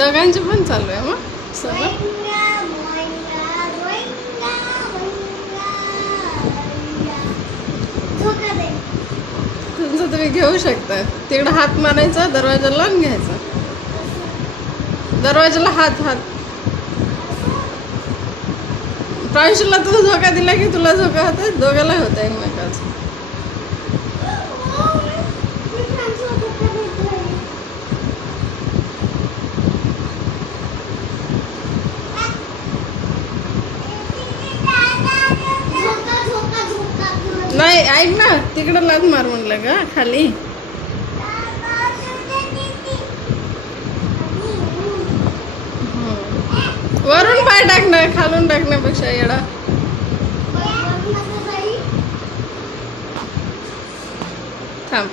दोघांचे पण चालू आहे मग सगळं. तुमचं तुम्ही घेऊ शकता. तिकडं हात मारायचा, दरवाजा लावून घ्यायचा. दरवाजाला हात हात. प्रांशूला तुझा झोका दिला की तुला झोका होता, दोघाला होता एकमेकाच. नाही ऐक ना, तिकडं लात मार म्हणलं का खाली. वरून पाय टाकणं, खालून टाकण्यापेक्षा येडा. थांब.